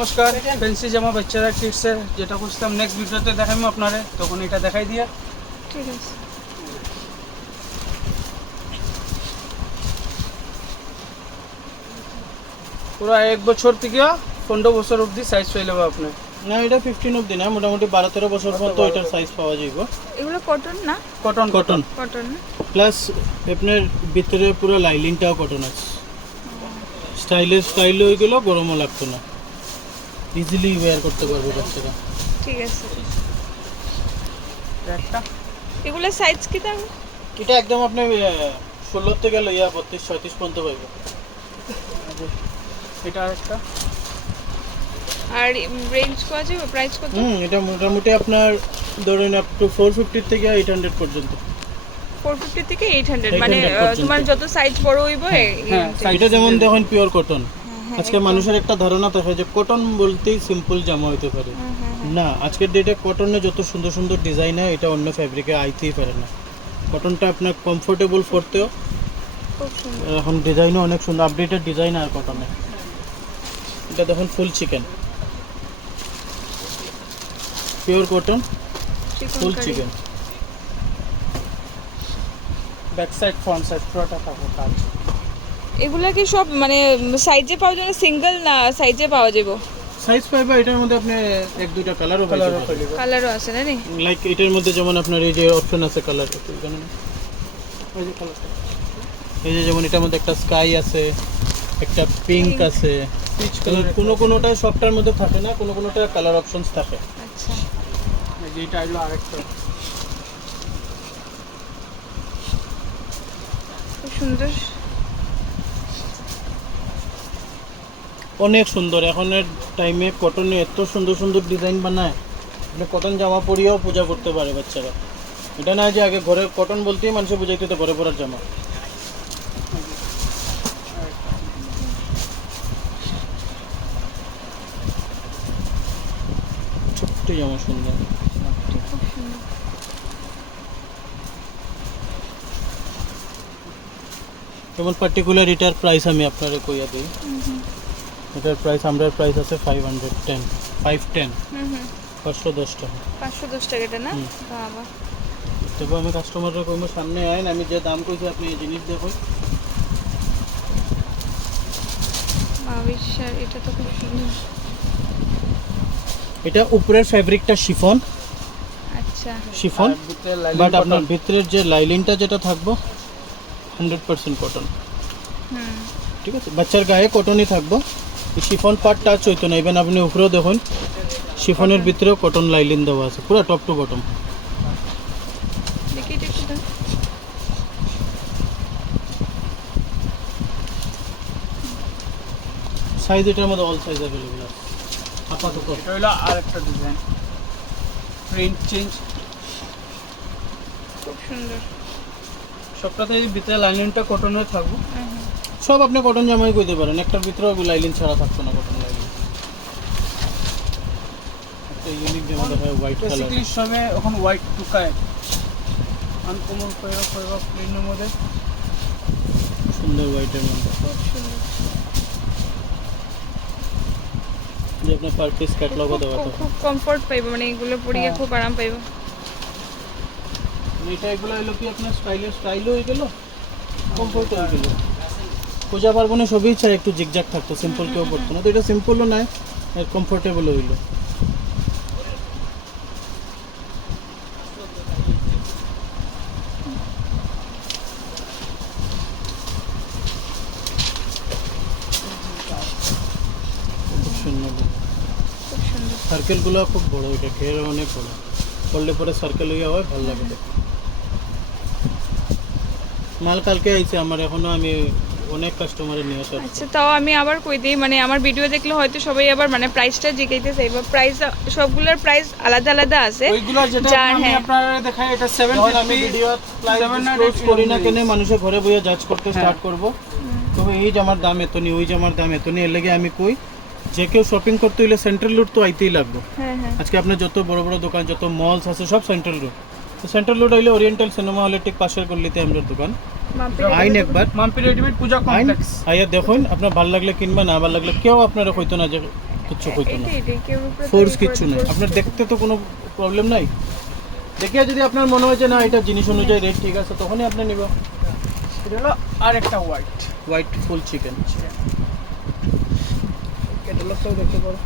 নমস্কার, ফ্যান্সি জামা বাচ্চারা কিডসের যেটা করছিলাম নেক্সট ভিডিওতে দেখাবো আপনারে, তখন এটা দেখাই দিয়া। ঠিক আছে। পুরো 1 বছর থেকে 15 বছর অবধি সাইজ পেয়ে যাবে আপনি। না এটা 15 অবধি না, মোটামুটি 12-13 বছর পর্যন্ত এটার সাইজ পাওয়া যাইব। এগুলো কটন না? কটন কটন কটন না? প্লাস আপনার ভিতরে পুরো লাইলিংটাও কটন আছে। স্টাইল হয়ে গেল, গরমও লাগতো না, ইজিলি ওয়্যার করতে পারবে বাচ্চারা। ঠিক আছে। একটা এগুলো সাইজ কি দাম? এটা একদম আপনি 16 থেকে লইয়া 32-36 পর্যন্ত পাইবে। এটা একটা আর রেঞ্জ কত আছে, প্রাইস কত? এটা মোটামুটি আপনার ধরেন আপ টু 450 থেকে 800 পর্যন্ত। 450 থেকে 800 মানে 800 পর্যন্ত। তোমার যত সাইজ বড় হইব এটা যেমন দেখেন পিওর কটন। আজকে মানুষের একটা ধারণা থাকে যে কটন বলতেই সিম্পল জামা হইতে পারে, না, আজকের ডেটে কটনে যত সুন্দর সুন্দর ডিজাইন হয় এটা অন্য ফ্যাব্রিকে আইতেই পারে না। কটনটা আপনার কমফোর্টেবল পরতেও, খুব সুন্দর। এখন ডিজাইনও অনেক সুন্দর, আপডেটেড ডিজাইন আর কটনে। এটা দেখুন ফুল চিকেন, পিওর কটন, ফুল chicken. Back side front side পুরোটা থাকবে কাজ। এগুলা কি সব মানে সাইজে পাওয়া যাবে, সিঙ্গেল না সাইজে পাওয়া যাবে? সাইজ পাইবা এটার মধ্যে আপনি 1-2টা কালারও কালারও পাইবেন। পেয়ে যাবে। কালারও আছে না নি? লাইক এটার মধ্যে যেমন আপনার এই যে অপশন আছে কালার, এখানে এই যে কালারটা এই যে যেমন এটার মধ্যে একটা স্কাই আছে, একটা পিঙ্ক আছে, পিচ কালার। কোনোটা সবটার মধ্যে থাকে না, কোনোটা কালার অপশনস থাকে। আচ্ছা, এই যে এটা হলো আরেকটা। খুব সুন্দর। অনেক সুন্দর, এখনের টাইমে কটনে এত সুন্দর সুন্দর ডিজাইন বানায়, আপনি কটন জামা পরিয়েও পূজা করতে পারে বাচ্চারা। এটা না যে আগে ঘরে কটন বলতেই মানুষে বুঝাইতে তো ঘরে পরার জামা। ছোট্ট জামা সুন্দর। খুব সুন্দর। যেমন পার্টিকুলার এটার প্রাইস আমি আপনারে কইয়া দিই। এটার প্রাইস, আমরার প্রাইস আছে 510, 510 টাকা। 510 টাকা এটা না? হুম। বাবা, তবে আমি কাস্টমাররা কইমো সামনে আইন, আমি যে দাম কইছি আপনি এই জিনিস দেখুন। বাবিশার এটা তো খুব সুন্দর। এটা উপরের ফ্যাব্রিকটা শিফন, আচ্ছা, শিফন, আর ভিতরে লাইনিং বাট কটন। আপনার ভিতরের যে লাইলিনটা যেটা থাকবো 100% কটন। হুম, ঠিক আছে, বাচ্চার গায়ে কটনই থাকবো, এই শিফন পার্ট টাচ হইতো না। ইভেন আপনি উপরেও দেখুন শিফনের ভিতরেও কটন লাইলিন দেওয়া আছে, পুরো টপ টু বটম। দেখি এটা একটু দাও। সাইজ এটার মধ্যে অল সাইজ অ্যাভেলেবল আছে আপাতত। এটা হলো আরেকটা ডিজাইন, প্রিন্ট চেঞ্জ। খুব সুন্দর। সবটাতে এই ভিতরে লাইনিংটা কটনের থাকবে। সব আপনি কটন জামাই কইতে পারেন, একটার ভিতরেও লাইলিন ছাড়া থাকতো না, কটন লাইলিন। একটা ইউনিক জামা দেখা হয় হোয়াইট কালার। বেসিক্যালি সবে এখন হোয়াইট টুকায় আনকমন কইরা প্লেনের মধ্যে। সুন্দর হোয়াইটের মধ্যে খুব সুন্দর। যে আপনার পার পিস ক্যাটালগও দেওয়া থাকে। খুব কমফোর্ট পাইবো, মানে এগুলো পরিয়ে হ্যাঁ। খুব আরাম পাইবো। এটা এগুলো হলো কি আপনার স্টাইলও হয়ে গেল, কমফোর্ট হয়ে গেল। পূজা পার্বণে সবই চাই একটু জিগজাগ থাকতো, সিম্পল কেউ পড়তো না, তো এটা সিম্পলও নয় আর কমফোর্টেবলও হইলো। খুব সুন্দর, খুব সুন্দর। সার্কেলগুলো খুব বড়, এটা ঘের অনেক বড়, করলে পরে সার্কেল হইয়া হয়, ভালো লাগে দেখতে। মাল কালকে আইছে আমার, এখনো আমি অনেক কাস্টমারের নিয়ে আসা। আচ্ছা, তাও আমি আবার কই দিই, মানে আমার ভিডিও দেখলে হয়তো সবাই আবার মানে প্রাইসটা জিজ্ঞাসা, এবার প্রাইস সবগুলোর প্রাইস আলাদা আলাদা আছে। ওইগুলো যেটা যার, আমি হ্যাঁ। আপনারা দেখাই, এটা যখন আমি 750 ভিডিও 700 করি না কেন মানুষের ঘরে বইয়া জাজ করতে হ্যাঁ। স্টার্ট করব, তবে এই জামার দাম এত নি, ওই জামার দাম এত নি, এর লাগে আমি কই যে কেউ শপিং করতে হইলে সেন্ট্রাল রোড তো আইতেই লাগবে। হ্যাঁ হ্যাঁ, আজকে আপনার যত বড় বড় দোকান, যত মলস আছে সব সেন্ট্রাল রোড। তো সেন্ট্রাল রোড আইলে ওরিয়েন্টাল সিনেমা হলের ঠিক পাশের গলিতে আমাদের দোকান। আইন একবার মাম্পি রেডিমেড পূজা আইন কমপ্লেক্স। আইয়া দেখুন, আপনার ভালো লাগলে কিনবা, না ভালো লাগলে কেউ আপনারা কইতো না যে কিচ্ছু হইতো না, এটাই কেউ উপরে ফোর্স কিচ্ছু নাই। আপনার দেখতে তো কোনো প্রবলেম নাই, দেখিয়া যদি আপনার মনে হয় যে না এটা জিনিস অনুযায়ী রেট ঠিক আছে, তখনই আপনি নিব। এটা হলো আর একটা হোয়াইট হোয়াইট ফুল চিকেন। ক্যাটালগটাও দেখতে পারো।